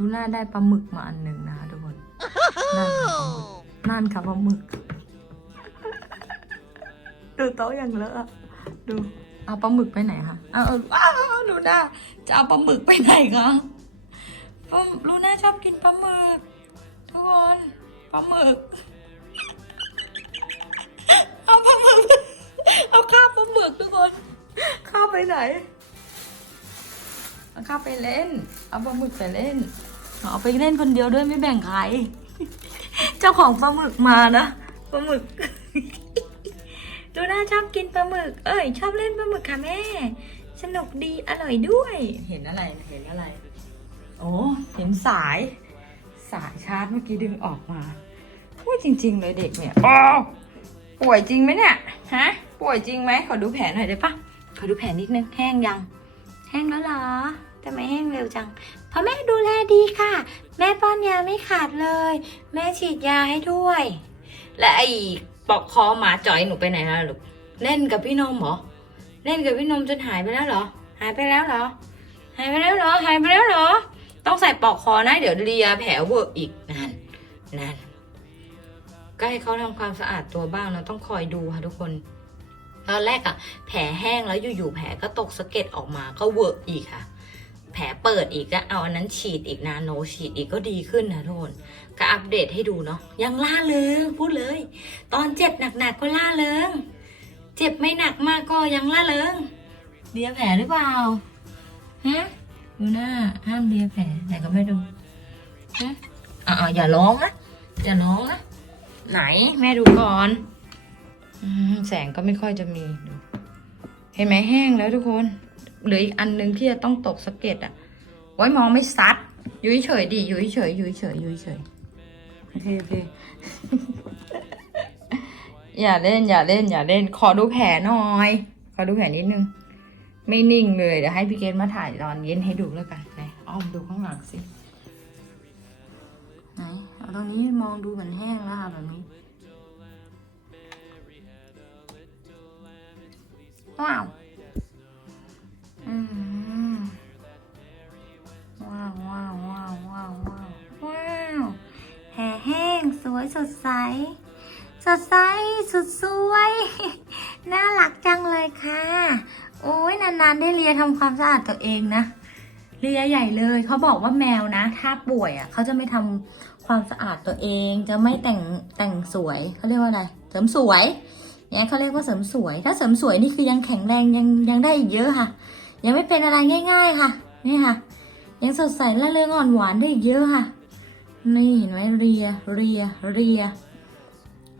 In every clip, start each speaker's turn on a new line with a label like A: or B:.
A: ลูน่าได้ปลาหมึกมาอันหนึ่งนะคะทุกคนนั่นค่ะปลาหมึกนั่นค่ะปลาหมึก ดูโต๊ะอย่างเลอะอะดูเอาปลาหมึกไปไหนคะเอาเอาว้าวลูน่าจะเอาปลาหมึกไปไหนคะปลาลูน่าชอบกินปลาหมึกทุกคนปลาหมึก เอาปลาหมึก เอาข้าวปลาหมึกทุกคนข้าวไปไหนเอาข้าวไปเล่น เอาปลาหมึกไปเล่น เอาไปเล่นคนเดียวด้วยไม่แบ่งใคร เจ้าของปลาหมึกมานะปลาหมึกดูน่าชอบกินปลาหมึก เอ้ย ชอบเล่นปลาหมึกค่ะแม่ สนุกดีอร่อยด้วย เห็นอะไรเห็นอะไร โอ้เห็นสาย สายชาร์จเมื่อกี้ดึงออกมาพูดจริง ๆ เลยเด็กเนี่ยอ้าวป่วยจริงไหมเนี่ยฮะป่วยจริงไหมขอดูแผลหน่อยได้ปะขอดูแผลนิดนึงแห้งยัง แห้งแล้วเหรอ ทำไมแห้งเร็วจัง เพราะแม่ดูแลดีค่ะ แม่ป้อนยาไม่ขาดเลย แม่ฉีดยาให้ด้วย และไอ้ปอกคอหมาจ่อยหนูไปไหนแล้วลูก เล่นกับพี่นมเหรอ เล่นกับพี่นมจนหายไปแล้วเหรอ หายไปแล้วเหรอ หายไปแล้วเหรอ หายไปแล้วเหรอ ต้องใส่ปลอกคอนะ เดี๋ยวเลียแผลเวอะอีกนั่นนั่นก็ให้เขาทำความสะอาดตัวบ้างนะต้องคอยดูค่ะทุกคน ตอนแรกอะแผลแห้งแล้วอยู่ๆแผลก็ตกสะเก็ดออกมาก็เวอะอีกค่ะ แผลเปิดอีกก็เอาอันนั้นฉีดอีกนาโนฉีดอีกก็ดีขึ้นนะทุกคนก็อัปเดตให้ดูเนาะยังล่าเริงพูดเลย ตอนเจ็บหนักๆก็ล่าเริงเจ็บไม่หนักมากก็ยังล่าเริงเลียแผลหรือเปล่าฮะดูหน้าห้ามเลียแผลไหนก็ไม่ดูฮะอ่าอย่าร้องนะอย่าร้องนะไหนแม่ดูก่อนแสงก็ไม่ค่อยจะมีเห็นไหมแห้งแล้วทุกคน เหลืออีกอันหนึงที่จะต้องตกสะเก็ดอะไว้มองไม่ซัดอยู่เฉยๆดิอยู่เฉยๆอยู่เฉยๆอยู่เฉยๆโอเคโอเคอย่าเล่นอย่าเล่นอย่าเล่น ขอดูแผลหน่อย ขอดูแผลนิดนึง ไม่นิ่งเลยเดี๋ยวให้พี่เกณมาถ่ายตอนเย็นให้ดูแล้วกันไหนอ้อมดูข้างหลังสิไหนเอาตรงนี้มองดูเหมือนแห้งแล้วค่ะแบบนี้ว้าว ว้าวว้าวว้าวว้าวว้าวว้าวแผลแห้งสวยสดใส สดใสสุดสวย น่ารักจังเลยค่ะ โอ้ยนานๆได้เลียทำความสะอาดตัวเองนะเลียใหญ่เลยเขาบอกว่าแมวนะ ถ้าป่วยอะเขาจะไม่ทำความสะอาดตัวเอง จะไม่แต่งแต่งสวยเขาเรียกว่าอะไรเสริมสวยเนี่ยเขาเรียกว่าเสริมสวย ถ้าเสริมสวยนี่คือยังแข็งแรงยังยังได้อีกเยอะค่ะ ยังไม่เป็นอะไรง่าย ๆค่ะ นี่ค่ะ ยังสดใสและเรื่องอ่อนหวานได้อีกเยอะค่ะ นี่เห็นไหมเรีย เรีย เรีย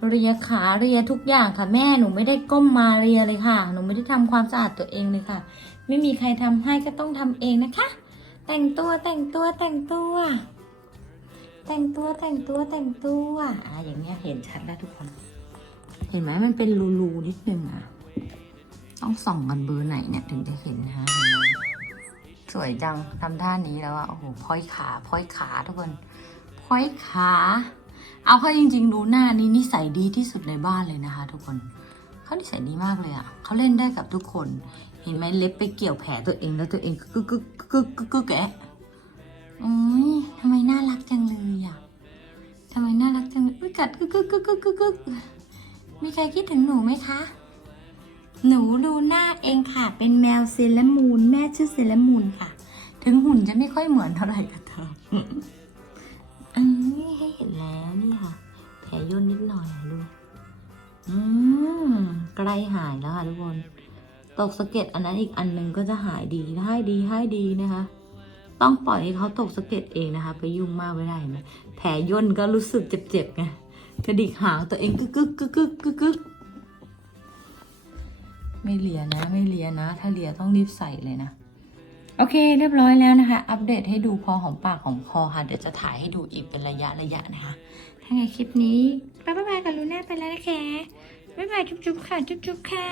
A: เรียขาเรียทุกอย่างค่ะ แม่หนูไม่ได้ก้มมาเรียเลยค่ะ หนูไม่ได้ทำความสะอาดตัวเองเลยค่ะ ไม่มีใครทำให้ก็ต้องทำเองนะคะ แต่งตัวแต่งตัวแต่งตัว แต่งตัวแต่งตัวแต่งตัวอะอย่างเงี้ยเห็นชัดแล้วทุกคน เห็นไหมมันเป็นรูๆนิดนึงอะ ต้องส่องกันเบอร์ไหนเนี่ยถึงจะเห็นนะคะ สวยจังทำท่านี้แล้วอะโอ้โหพอยขาพอยขาทุกคนพอยขา เอาเขาจริง ๆ ดูหน้านี้นิสัยดีที่สุดในบ้านเลยนะคะ ทุกคนเขานิสัยดีมากเลยอะเขาเล่นได้กับทุกคน เห็นไหมเล็บไปเกี่ยวแผลตัวเองแล้วตัวเองกึกกึกกึกกึกกึกแกะอุ้ยทำไมน่ารักจังเลยอะทำไมน่ารักจังเลยอุ้ยกัดกึกกึกกึกกึกกึกกึกมีใครคิดถึงหนูไหมคะ หนูดูหน้าเองค่ะ เป็นแมวเซเลอรามูน แม่ชื่อเซเลอรามูนค่ะ ถึงหุ่นจะไม่ค่อยเหมือนเท่าไหร่กับเธออันนี้ให้เห็นแล้วนี่ค่ะ แผลย่นนิดหน่อยดูอืมใกล้หายแล้วค่ะทุกคน ตกสะเก็ดอันนั้นอีกอันหนึ่งก็จะหายดีให้ดีให้ดีนะคะ ต้องปล่อยให้เขาตกสะเก็ดเองนะคะ ไปยุ่งมากไม่ได้นไหมแผลย่นก็รู้สึกเจ็บๆไงกระดิกหางตัวเองกึกกึกกึกกึกกึก ไม่เลียนะไม่เลียนะ ถ้าเลียต้องรีบใส่เลยนะ โอเค เรียบร้อยแล้วนะคะ อัปเดตให้ดูพอหอมปากหอมคอค่ะ เดี๋ยวจะถ่ายให้ดูอีกเป็นระยะระยะนะคะ ถ้าไงคลิปนี้บ๊ายบายกับลูน่าไปแล้วนะคะบ๊ายบายจุ๊บๆค่ะ จุ๊บๆค่ะ